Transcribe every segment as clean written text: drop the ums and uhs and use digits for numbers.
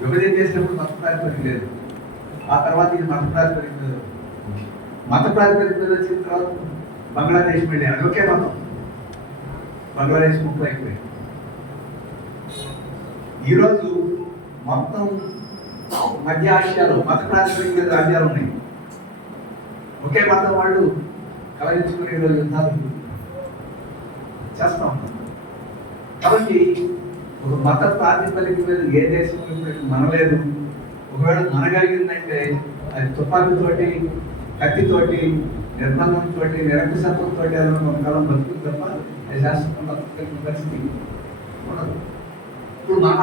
విభజన చేసినప్పుడు మత ప్రాతిపదిక లేదు, ఆ తర్వాత ఇది మత ప్రాతిపదిక మీద మత ప్రాతిపదిక మీద వచ్చిన తర్వాత బంగ్లాదేశ్ వెళ్ళి అదొకే మతం, బంగ్లాదేశ్ ముక్కు అయిపోయింది. ఈరోజు మొత్తం మధ్య ఆసియాలో మత ప్రాతిపదిక మీద రాజ్యాలు ఉన్నాయి. ఒకే మతం వాళ్ళు కలగించుకుని ఈరోజు యుద్ధాలు చేస్తా ఉన్నారు. కాబట్టి ఒక మత ప్రాతిపదిక మీద ఏ దేశం మనలేదు. ఒకవేళ మనగలిగిందంటే అది తుపాకీతోటి, కత్తితోటి, నిర్బంధంతో, నిరంకుశత్వంతో ఏదైనా కొంతకాలం బతుకుతుంది తప్ప అది శాశ్వతం బతుకుతున్న పరిస్థితి ఉండదు. ఇప్పుడు మనం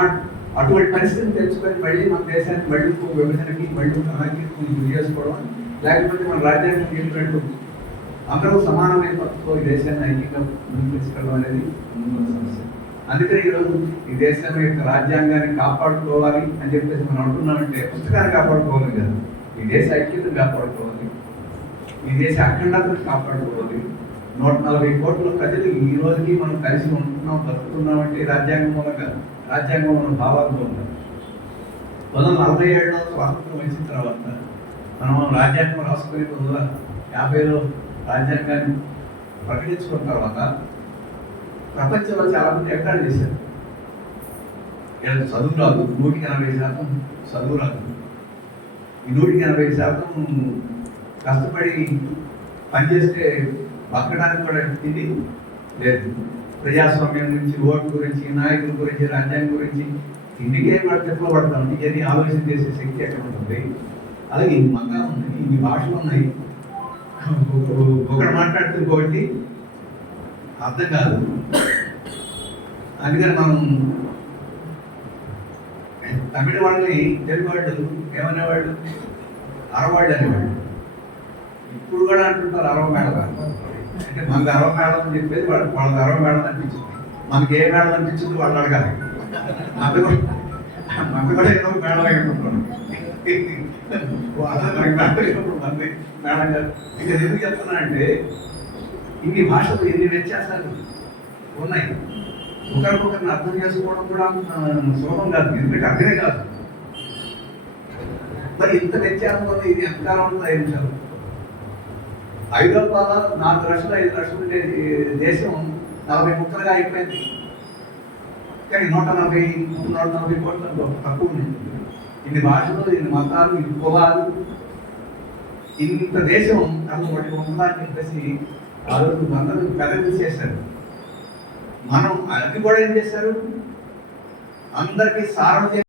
అటువంటి పరిస్థితిని తెచ్చుకొని మళ్ళీ మన దేశాన్ని మళ్ళీ విభజనకి మళ్ళీ అలాగే గురి చేసుకోవడం, లేకపోతే మన రాజ్యాంగం చెప్పినట్టు అందరూ సమానమైన పద్ధతిలో ఈ దేశాన్ని ఐక్యంగా ముందుకు తీసుకెళ్ళడం అనేది ముందున్న సమస్య. అందుకని ఈరోజు ఈ దేశం యొక్క రాజ్యాంగాన్ని కాపాడుకోవాలి అని చెప్పేసి మనం అంటున్నామంటే పుస్తకాన్ని కాపాడుకోవాలి కదా, ఈ దేశ ఐక్యతను కాపాడుకోవాలి, ఈ దేశ అఖండతను కాపాడుకోవాలి. 140 కోట్ల ప్రజలు ఈ రోజుకి మనం కలిసి ఉంటున్నాం, బతుకుతున్నామంటే రాజ్యాంగం మూలంగా, రాజ్యాంగం మన భావాలతో ఉంటాం. 1947లో స్వాతంత్రం వచ్చిన తర్వాత మనం రాజ్యాంగం రాసుకొని 1950లో రాజ్యాంగాన్ని ప్రకటించుకున్న తర్వాత ప్రపంచంలో చాలా మంది ఎక్కడ చేశారు. వీళ్ళకి చదువు రాదు, 180% చదువు రాదు. ఈ 180% కష్టపడి పనిచేస్తే బతకడానికి కూడా తిండి లేదు. ప్రజాస్వామ్యం గురించి, ఓటు గురించి, నాయకుల గురించి, రాజ్యాంగం గురించి తిండికే కూడా చెప్పులో పడతాం. ఇవన్నీ ఆలోచన చేసే శక్తి ఎక్కడ ఉంటుంది. అలాగే ఇన్ని మతాలు ఉన్నాయి, ఇన్ని భాషలు ఉన్నాయి. ఒకటి మాట్లాడితే ఇంకొకటి అర్థం కాదు. అందుకని మనం తమిళ వాళ్ళని తెలుగు వాళ్ళు ఏమనేవాళ్ళు, అరవాళ్ళు అనేవాళ్ళు. ఇప్పుడు కూడా అంటుంటారు అరవ మేళ. అంటే మనకు అరవ మేళం అని చెప్పేది వాళ్ళకి అరవ మేళం అనిపించింది. మనకి ఏ మేళం అనిపించింది వాళ్ళు అడగాలి. మనకు కూడా ఏదో మేళం అయిపోతున్నాం. మంది మేడం గారు ఇక ఎందుకు చెప్తున్నా అంటే ఇన్ని భాషలు ఎన్ని వ్యత్యాసాలు ఉన్నాయి. ఒకరికొకరిని అర్థం చేసుకోవడం కూడా సులభం కాదు, ఎందుకంటే అర్థమే కాదు. మరి ఇంత వ్యత్యాసం వల్ల ఇది ఎంతకాలం ఉంటుందో 5 నిమిషాలు. ఐరోపాలో 4 లక్షలు 5 లక్షలు ఉండే దేశం 40 ముక్కలుగా అయిపోయింది. కానీ 140 కోట్ల తక్కువ ఉంది. ఇన్ని భాషలు, ఇన్ని మతాలు, ఇన్ని కులాలు, ఇంత దేశం తను ఒకటి ఉందని చెప్పేసి ఆ రోజు అందరూ పెద్దలు చేశారు. మనం అది కూడా ఏం చేశారు, అందరికీ సార్వజనిక